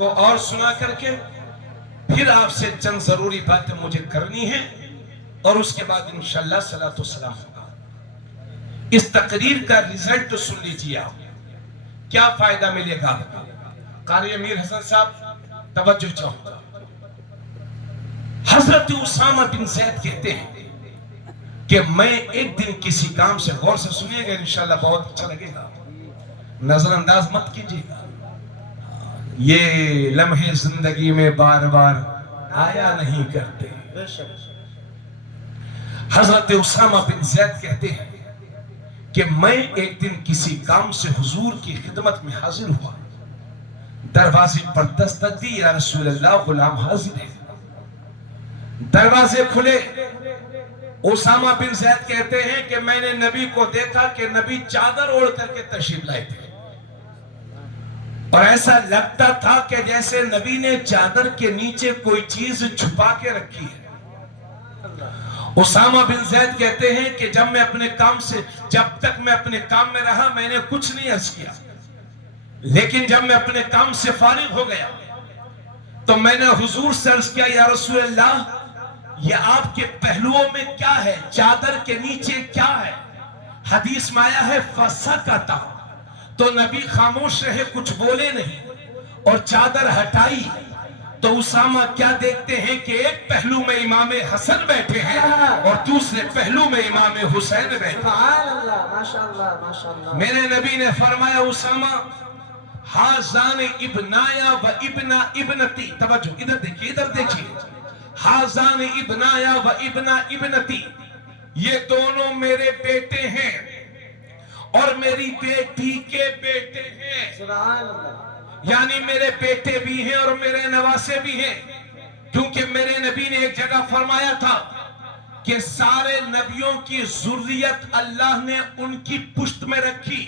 کو اور سنا کر کے پھر آپ سے چند ضروری باتیں مجھے کرنی ہیں اور اس کے بعد انشاءاللہ صلاۃ والسلام ہوگا۔ اس تقریر کا رزلٹ سن لیجیے آپ، کیا فائدہ ملے گا۔ قاری امیر حسن صاحب توجہ چاہوں، حضرت اسامہ بن زید کہتے ہیں کہ میں ایک دن کسی کام سے، غور سے سنیے گا انشاءاللہ بہت اچھا لگے گا، نظر انداز مت کیجیے گا، یہ لمحے زندگی میں بار بار آیا نہیں کرتے۔ حضرت اسامہ بن زید کہتے ہیں کہ میں ایک دن کسی کام سے حضور کی خدمت میں حاضر ہوا، دروازے پر دستک دی، یا رسول اللہ غلام حاضر ہے۔ دروازے کھلے، اسامہ بن زید کہتے ہیں کہ میں نے نبی کو دیکھا کہ نبی چادر اوڑھ کر کے تشریف لائے تھے، اور ایسا لگتا تھا کہ جیسے نبی نے چادر کے نیچے کوئی چیز چھپا کے رکھی ہے۔ اسامہ بن زید کہتے ہیں کہ جب تک میں اپنے کام میں رہا میں نے کچھ نہیں عرض کیا، لیکن جب میں اپنے کام سے فارغ ہو گیا تو میں نے حضور سے عرض کیا، یا رسول اللہ یہ آپ کے پہلوؤں میں کیا ہے، چادر کے نیچے کیا ہے؟ حدیث میں آیا ہے فسکتا، تو نبی خاموش رہے، کچھ بولے نہیں، اور چادر ہٹائی تو اسامہ کیا دیکھتے ہیں کہ ایک پہلو میں امام حسن بیٹھے ہیں اور دوسرے پہلو میں امام حسین بیٹھے ہیں۔ سبحان اللہ، ماشاءاللہ ماشاءاللہ۔ میرے نبی نے فرمایا اسامہ حاذان ابنایا و ابنا ابنتی، توجہ ادھر دیکھیے، ادھر دیکھیے، حاذان ابنایا و ابنا ابنتی، یہ دونوں میرے بیٹے ہیں اور میری بیٹی کے بیٹے ہیں، سبحان اللہ۔ یعنی میرے بیٹے بھی ہیں اور میرے نواسے بھی ہیں، کیونکہ میرے نبی نے ایک جگہ فرمایا تھا کہ سارے نبیوں کی ذریت اللہ نے ان کی پشت میں رکھی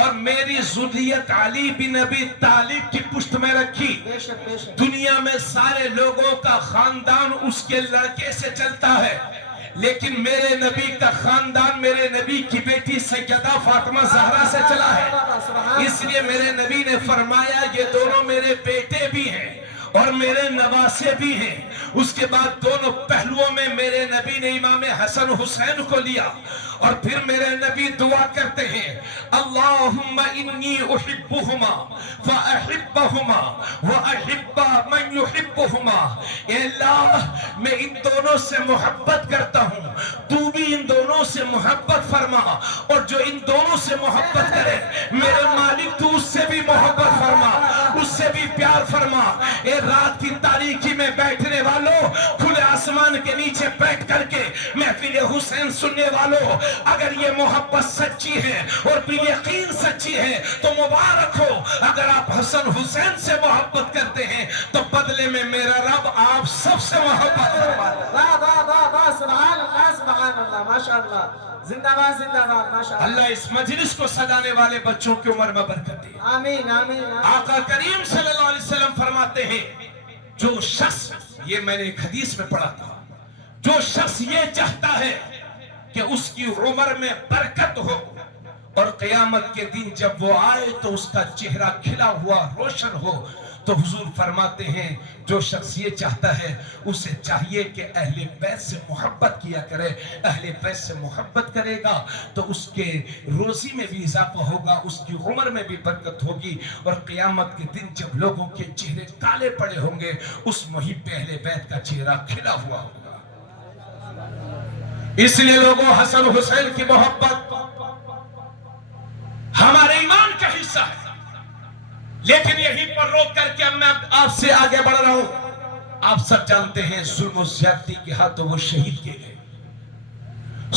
اور میری ذریت علی بن ابی طالب کی پشت میں رکھی۔ بے شک بے شک۔ دنیا میں سارے لوگوں کا خاندان اس کے لڑکے سے چلتا ہے، لیکن میرے نبی کا خاندان میرے نبی کی بیٹی سیدہ فاطمہ زہرا سے چلا ہے، اس لیے میرے نبی نے فرمایا یہ دونوں میرے بیٹے بھی ہیں اور میرے نواسے بھی ہیں۔ اس کے بعد دونوں پہلوؤں میں میرے نبی نے امام حسن حسین کو لیا اور پھر میرے نبی دعا کرتے ہیں، اللہم انی احبہما فاحبہما واحب من یحبہما، اے اللہ میں ان دونوں سے محبت کرتا ہوں، تو بھی ان دونوں سے محبت فرما، اور جو ان دونوں سے محبت کرے میرے مالک تو اس سے بھی محبت فرما، اس سے بھی پیار فرما۔ اے رات کی تاریکی میں بیٹھنے والوں، کھلے آسمان کے نیچے بیٹھ کر کے محفل حسین سننے والوں، اگر یہ محبت سچی ہے اور بالیقین سچی ہے تو مبارک ہو۔ اگر آپ حسن حسین سے محبت کرتے ہیں تو بدلے میں میرا رب آپ سب سے محبت فرماتا ہے۔ واہ واہ واہ واہ، سبحان اللہ سبحان اللہ، ماشاءاللہ، زندہ باد زندہ باد، ماشاءاللہ۔ اللہ اس مجلس کو سجانے والے بچوں کی عمر میں برکت دے۔ آمین آمین آمین۔ آقا کریم صلی اللہ علیہ وسلم فرماتے ہیں، جو شخص، یہ میں نے ایک حدیث میں پڑھا تھا، جو شخص یہ چاہتا ہے کہ اس کی عمر میں برکت ہو اور قیامت کے دن جب وہ آئے تو اس کا چہرہ کھلا ہوا روشن ہو، تو حضور فرماتے ہیں جو شخص یہ چاہتا ہے اسے چاہیے کہ اہل بیت سے محبت کیا کرے، اہل بیت سے محبت کرے گا تو اس کے روزی میں بھی اضافہ ہوگا، اس کی عمر میں بھی برکت ہوگی، اور قیامت کے دن جب لوگوں کے چہرے کالے پڑے ہوں گے اس محب اہل بیت کا چہرہ کھلا ہوا ہوگا۔ اس لیے لوگوں، حسن حسین کی محبت ہمارے ایمان کا حصہ ہے، لیکن یہیں پر روک کر کے میں آپ سے آگے بڑھ رہا ہوں۔ آپ سب جانتے ہیں ظلم و زیادتی کے ہاتھوں وہ شہید کیے گئے۔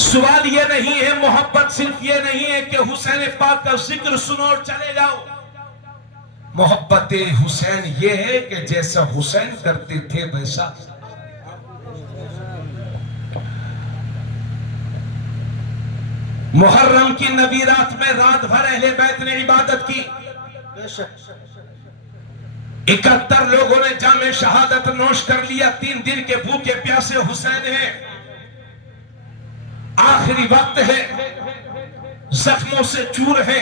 سوال یہ نہیں ہے، محبت صرف یہ نہیں ہے کہ حسین پاک کا ذکر سنو اور چلے جاؤ۔ محبت حسین یہ ہے کہ جیسا حسین کرتے تھے ویسا۔ محرم کی نبی رات میں رات بھر اہل بیت نے عبادت کی، 71 لوگوں نے جام شہادت نوش کر لیا، 3 دن کے بھوکے پیاسے حسین ہیں، آخری وقت ہے، زخموں سے چور ہے،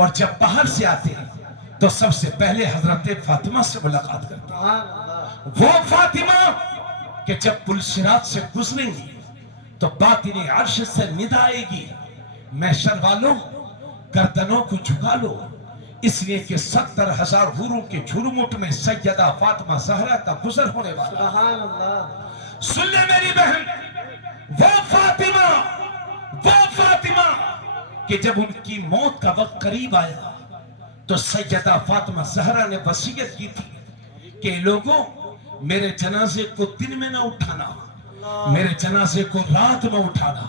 اور جب باہر سے آتے تو سب سے پہلے حضرت فاطمہ سے ملاقات کرتے ہیں. سبحان اللہ. وہ فاطمہ کہ جب پل صراط سے گزریں گی تو باطن عرش سے ندا آئے گی, محشر والوں گردنوں کو جھکا لو, اس لیے کہ 70,000 حوروں کے جھرمٹ میں سیدہ فاطمہ زہرا کا گزر ہونے والا. سبحان اللہ. سن لے میری بہن, وہ فاطمہ کہ جب ان کی موت کا وقت قریب آیا تو سیدہ فاطمہ زہرا نے وصیت کی تھی کہ لوگوں میرے جنازے کو دن میں نہ اٹھانا, میرے جنازے کو رات میں اٹھانا,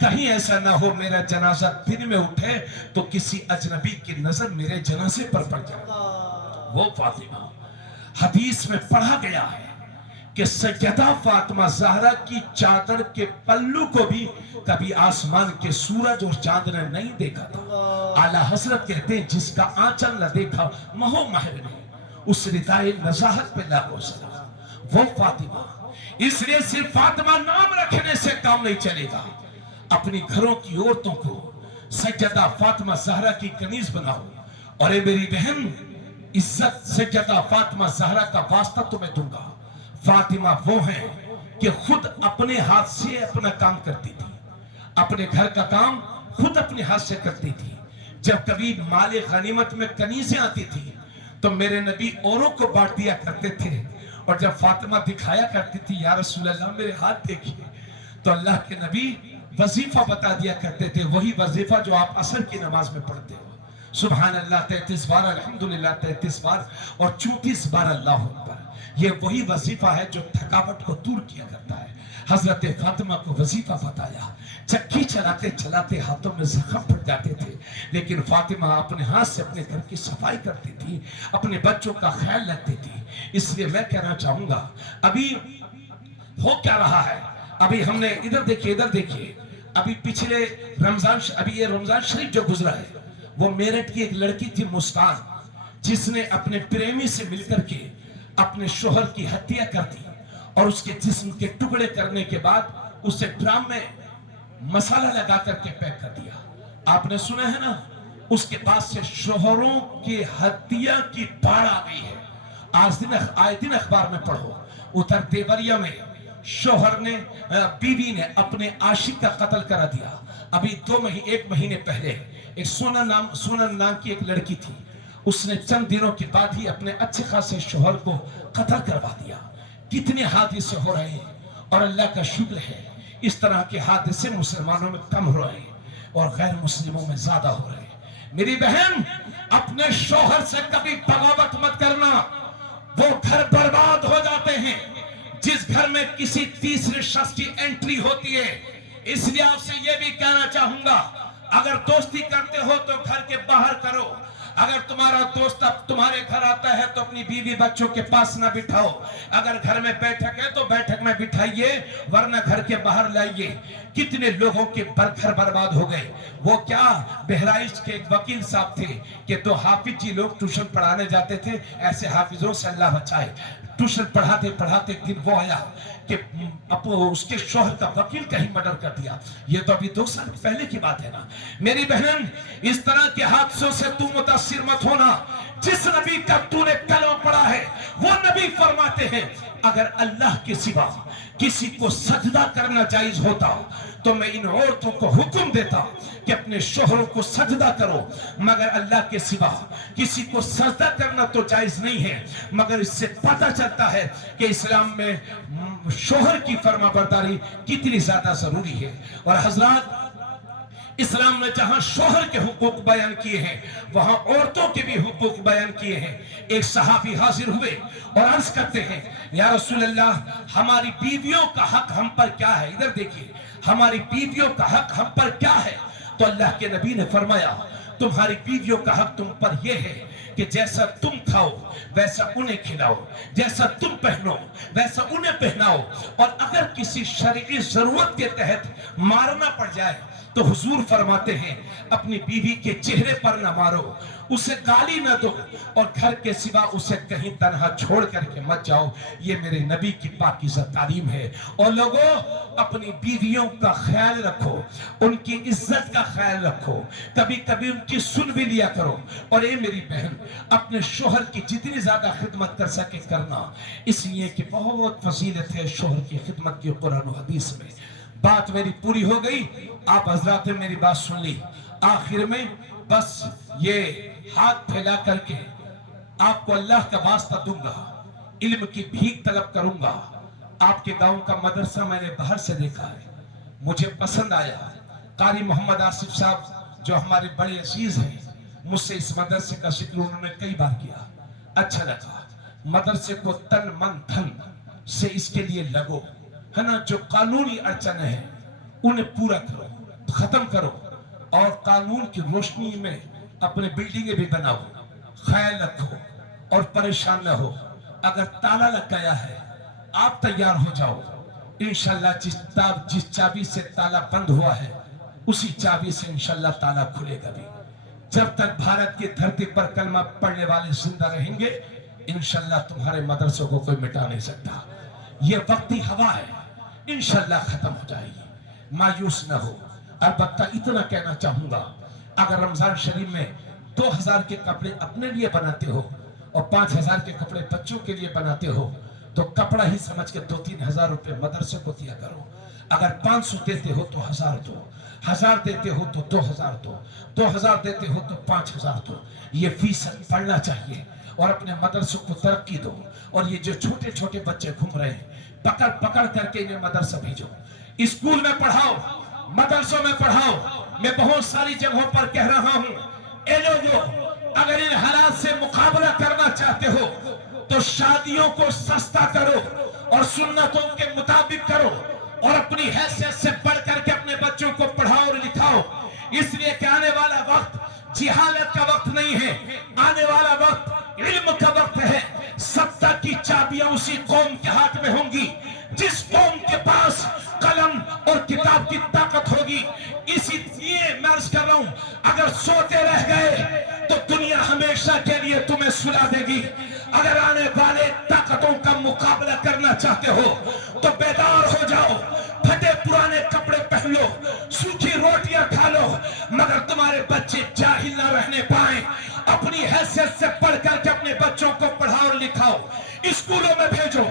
کہیں ایسا نہ ہو میرا جنازہ دن میں اٹھے تو کسی اجنبی کی نظر میرے جنازے پر پڑ جائے. وہ فاطمہ, حدیث میں پڑھا گیا ہے کہ سیدہ فاطمہ زہرا کی چادر کے پلو کو بھی کبھی آسمان کے سورج اور چاند نے نہیں دیکھا تھا. اعلیٰ حضرت کہتے ہیں جس کا آنچل نہ دیکھا مہو مہر نے, اس ردائے نزاہت پہ لاکھوں سلام. وہ فاطمہ, اس لیے صرف فاطمہ نام رکھنے سے کام نہیں چلے گا, اپنی گھروں کی عورتوں کو سیدہ فاطمہ زہرا کی کنیز بناؤ. اور اے میری بہن, عزت سیدہ فاطمہ زہرا کا واسطہ تمہیں دوں گا. فاطمہ وہ ہیں کہ خود اپنے ہاتھ سے اپنا کام کرتی تھی, اپنے گھر کا کام خود اپنے ہاتھ سے کرتی تھی. جب کبھی مال غنیمت میں کنیزیں آتی تھی تو میرے نبی اوروں کو بانٹ دیا کرتے تھے, اور جب فاطمہ دکھایا کرتی تھی یا رسول اللہ میرے ہاتھ دیکھیے, تو اللہ کے نبی وظیفہ بتا دیا کرتے تھے, وہی وظیفہ جو آپ عصر کی نماز میں پڑھتے ہو. سبحان اللہ 33 بار, الحمدللہ 33 بار, اور 34 بار اللہ اکبر. یہ وہی وظیفہ ہے جو تھکاوٹ کو دور کیا کرتا ہے. حضرت فاطمہ کو وظیفہ بتایا, چکی چلاتے چلاتے ہاتھوں میں زخم پڑ جاتے تھے, لیکن فاطمہ اپنے ہاتھ سے اپنے گھر کی صفائی کرتی تھی, اپنے بچوں کا خیال رکھتی تھی. اس لیے میں کہنا چاہوں گا, ابھی ہو کیا رہا ہے, ابھی ہم نے ادھر دیکھیے, ابھی پچھلے ابھی یہ رمضان شریف جو گزرا ہے, وہ میرٹھ کی ایک لڑکی تھی مسکان, جس نے اپنے پریمی سے مل کر کے اپنے شوہر کی ہتیا کر دی, اور اس کے جسم کے ٹکڑے کرنے کے بعد اسے ڈرام میں مسالہ لگا کر کے پیک کر دیا. آپ نے سنا ہے نا, اس کے بعد سے شوہروں کی ہتیا کی باڑھ آ گئی ہے. آئے دن اخبار میں پڑھو, اتر دیوریا میں شوہر نے بیوی نے اپنے عاشق کا قتل کرا دیا. ابھی 1 مہینے پہلے ایک سونم نام کی ایک لڑکی تھی, اس نے چند دنوں کے بعد ہی اپنے اچھے خاصے شوہر کو قتل کروا دیا. کتنے حادثے ہو رہے ہیں, اور اللہ کا شکر ہے اس طرح کے حادثے مسلمانوں میں کم ہو رہے ہیں اور غیر مسلموں میں زیادہ ہو رہے ہیں. میری بہن, اپنے شوہر سے کبھی بغاوت مت کرنا, وہ گھر برباد ہو جاتے ہیں جس گھر میں کسی تیسرے شخص کی انٹری ہوتی ہے. اس لیے آپ سے یہ بھی کہنا چاہوں گا, اگر دوستی کرتے ہو تو گھر کے باہر کرو. اگر تمہارا دوست اب تمہارے گھر آتا ہے تو اپنی بیوی بچوں کے پاس نہ بٹھاؤ. اگر گھر میں بیٹھک ہے تو بیٹھک میں بٹھائیے, ورنہ گھر کے باہر لائیے. کتنے لوگوں کے گھر برباد ہو گئے. وہ کیا, بہرائچ کے ایک وکیل صاحب تھے کہ 2 حافظ جی لوگ ٹیوشن پڑھانے جاتے تھے, ایسے حافظوں سے اللہ بچائے. ٹیوشن پڑھاتے ایک دن وہ آیا کہ اس کے شوہر کا وکیل کہیں مرڈر کر دیا. یہ تو ابھی 2 سال پہلے کی بات ہے نا. میری بہن, اس طرح کے حادثوں سے تو متاثر مت ہونا. جس نبی کا تو نے کلمہ پڑھا ہے, وہ نبی فرماتے ہیں اگر اللہ کے سوا کسی کو سجدہ کرنا جائز ہوتا تو میں ان عورتوں کو حکم دیتا کہ اپنے شوہروں کو سجدہ کرو, مگر اللہ کے سوا کسی کو سجدہ کرنا تو جائز نہیں ہے. مگر اس سے پتہ چلتا ہے کہ اسلام میں شوہر کی فرما برداری کتنی زیادہ ضروری ہے. اور حضرات, اسلام نے جہاں شوہر کے حقوق بیان کیے ہیں, وہاں عورتوں کے بھی حقوق بیان کیے ہیں. ایک صحابی حاضر ہوئے اور عرض کرتے ہیں, یا رسول اللہ, ہماری بیویوں کا حق ہم پر کیا ہے؟ ادھر دیکھیے, ہماری بیویوں کا حق ہم پر کیا ہے؟ تو اللہ کے نبی نے فرمایا, تمہاری بیویوں کا حق تم پر یہ ہے کہ جیسا تم کھاؤ ویسا انہیں کھلاؤ, جیسا تم پہنو ویسا انہیں پہناؤ, اور اگر کسی شرعی ضرورت کے تحت مارنا پڑ جائے تو حضور فرماتے ہیں اپنی بیوی کے چہرے پر نہ مارو، اسے گالی نہ دو، اور گھر کے سوا اسے کہیں تنہا چھوڑ کر کے مت جاؤ۔ یہ میرے نبی کی پاکیزہ تعلیم ہے۔ اور لوگوں، اپنی بیویوں کا خیال رکھو، ان کی عزت کا خیال رکھو، کبھی کبھی ان کی سن بھی لیا کرو۔ اور اے میری بہن، اپنے شوہر کی جتنی زیادہ خدمت کر سکے کرنا، اس لیے کہ بہت فضیلت ہے شوہر کی خدمت کی قرآن و حدیث میں۔ بات میری پوری ہو گئی، آپ حضرات نے میری بات سن لی۔ آخر میں بس یہ ہاتھ پھیلا کر کے آپ کو اللہ کا واسطہ دوں گا، علم کی بھیک طلب کروں گا۔ آپ کے گاؤں کا مدرسہ میں نے باہر سے دیکھا ہے، مجھے پسند آیا۔ قاری محمد آصف صاحب جو ہمارے بڑے عزیز ہیں، مجھ سے اس مدرسے کا ذکر انہوں نے کئی بار کیا، اچھا لگا۔ مدرسے کو تن من دھن سے اس کے لیے لگو، ہے نا، جو قانونی اڑچنیں ہیں انہیں پورا کرو، ختم کرو، اور قانون کی روشنی میں اپنے بلڈنگیں بھی بناؤ۔ خیال رکھو اور پریشان نہ ہو۔ اگر تالا لگ گیا ہے، آپ تیار ہو جاؤ، انشاءاللہ جس چابی سے تالا بند ہوا ہے اسی چابی سے انشاءاللہ تالا کھلے گا بھی۔ جب تک بھارت کی دھرتی پر کلمہ پڑھنے والے زندہ رہیں گے، انشاءاللہ تمہارے مدرسوں کو کوئی مٹا نہیں سکتا۔ یہ وقتی ہوا ہے، انشاءاللہ ختم ہو جائے گی، مایوس نہ ہو۔ البتہ اتنا کہنا چاہوں گا، اگر رمضان شریف میں 2000 کے کپڑے اپنے لیے بناتے ہو اور 5000 کے کپڑے بچوں کے لیے بناتے ہو، تو کپڑا ہی سمجھ کے 2-3 ہزار روپے مدرسے کو دیا کرو۔ اگر 500 دیتے ہو تو 1000 دو، 1000 دیتے ہو تو 2000 دو، 2000 دیتے ہو تو 5000 دو۔ یہ فیصد پڑھنا چاہیے اور اپنے مدرسوں کو ترقی دو۔ اور یہ جو چھوٹے چھوٹے بچے گھوم رہے ہیں، پکڑ پکڑ کر کے انہیں مدرسہ بھیجو، اسکول میں پڑھاؤ، مدرسوں میں پڑھاؤ۔ میں بہت ساری جگہوں پر کہہ رہا ہوں، اے لوگوں، اگر ان حالات سے مقابلہ کرنا چاہتے ہو تو شادیوں کو سستا کرو اور سنتوں کے مطابق کرو، اور اپنی حیثیت سے بڑھ کر کے اپنے بچوں کو پڑھاؤ اور لکھاؤ۔ اس لیے کہ آنے والا وقت جہالت کا وقت نہیں ہے، آنے والا وقت علم کا وقت ہے۔ سطح کی چابیاں اسی قوم کے ہاتھ میں ہوں گی جس قوم کے پاس قلم اور کتاب کی طاقت ہوگی۔ اسی لیے میں عرض کر رہا ہوں، اگر سوتے رہ گئے تو دنیا ہمیشہ کے لیے تمہیں سلا دے گی۔ اگر آنے والے طاقتوں کا مقابلہ کرنا چاہتے ہو تو بیدار ہو جاؤ، پھٹے پرانے کپڑے پہن لو، سوکھی روٹیاں کھا لو، مگر تمہارے بچے جاہل نہ رہنے پائیں۔ اپنی حیثیت سے پڑھ کر کے اپنے بچوں کو پڑھاؤ اور لکھاؤ، اسکولوں میں بھیجو،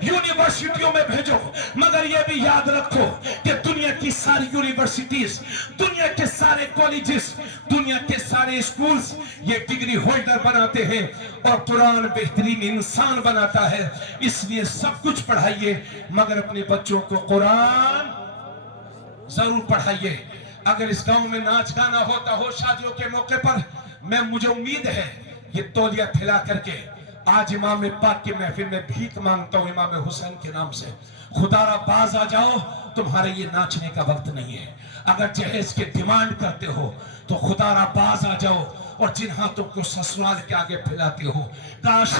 یونیورسٹیوں میں بھیجو، مگر یہ بھی یاد رکھو کہ دنیا کی ساری یونیورسٹیز، دنیا کے سارے کالجز، دنیا کے سارے اسکولز یہ ڈگری ہولڈر بناتے ہیں اور قرآن بہترین انسان بناتا ہے۔ اس لیے سب کچھ پڑھائیے، مگر اپنے بچوں کو قرآن ضرور پڑھائیے۔ اگر اس گاؤں میں ناچ گانا ہوتا ہو شادیوں کے موقع پر، مجھے امید ہے یہ تولیہ پھیلا کر کے آج امام پاک کی محفل میں بھیک مانگتا ہوں امام حسین کے نام سے، خدا را باز آ جاؤ، تمہارے یہ ناچنے کا وقت نہیں ہے۔ اگر جہیز کے ڈیمانڈ کرتے ہو تو خدا را باز آ جاؤ، اور جن ہاتھوں کو سسرال کے آگے پھیلاتے ہو، کاش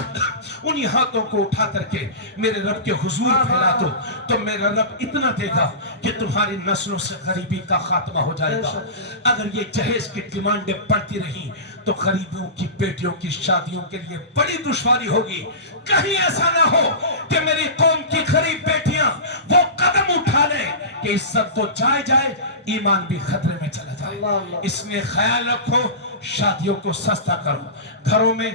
انہی ہاتھوں کو اٹھا کر کے میرے رب کے حضور پھیلا دو، تو میرا رب اتنا دے گا کہ تمہاری نسلوں سے غریبی کا خاتمہ ہو جائے گا۔ اگر یہ جہیز کی ڈیمانڈیں بڑھتی رہی تو غریبوں کی بیٹیوں کی شادیوں کے لیے بڑی دشواری ہوگی۔ کہیں ایسا نہ ہو کہ میری قوم کی غریب بیٹیاں وہ قدم اٹھا لیں کہ عزت تو جائے ایمان بھی خطرے میں چلا جائے۔ اس میں خیال رکھو، شادیوں کو سستا کرو۔ گھروں میں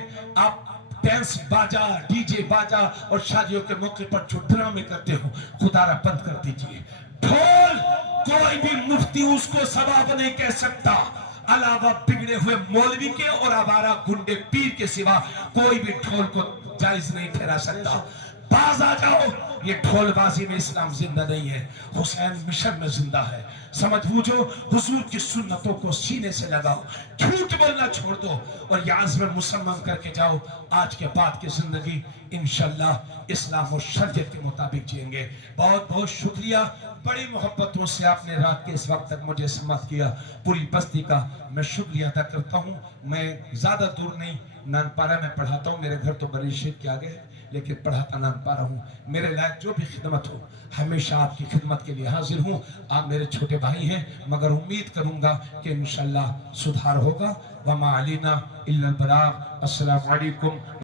آپ ڈینس باجا، ڈی جے باجا اور شادیوں کے موقع پر جو ڈرامے کرتے ہو، خدا را بند کر دیجئے۔ ڈھول کوئی بھی مفتی اس کو ثواب نہیں کہہ سکتا، علاوہ بگڑے ہوئے مولوی کے اور آوارہ گنڈے پیر کے سوا کوئی بھی ڈھول کو جائز نہیں ٹھہرا سکتا۔ باز آ جاؤ، یہ ڈھول بازی میں اسلام زندہ نہیں ہے، حسین مشن میں زندہ ہے۔ سمجھ بوجھو، حضور کی سنتوں کو سینے سے لگاؤ، جھوٹ بولنا چھوڑ دو، اور یہ عزم مصمم کر کے جاؤ، آج کے بعد کی زندگی انشاءاللہ اسلام و شریعت کے مطابق جئیں گے۔ بہت بہت شکریہ، بڑی محبتوں سے آپ نے رات کے اس وقت تک مجھے سماعت کیا۔ پوری بستی کا میں شکریہ ادا کرتا ہوں۔ میں زیادہ دور نہیں، نانپارہ میں پڑھاتا ہوں، میرے گھر تو بری شیخ کے آگے ہے، لیکن پڑھاتا نہ پا رہا ہوں. میرے لائق جو بھی خدمت ہو ہمیشہ آپ کی خدمت کے لیے حاضر ہوں. آپ میرے چھوٹے بھائی ہیں مگر امید کروں گا کہ انشاءاللہ سدھار ہوگا. وما علینا الا البلاغ. السلام علیکم.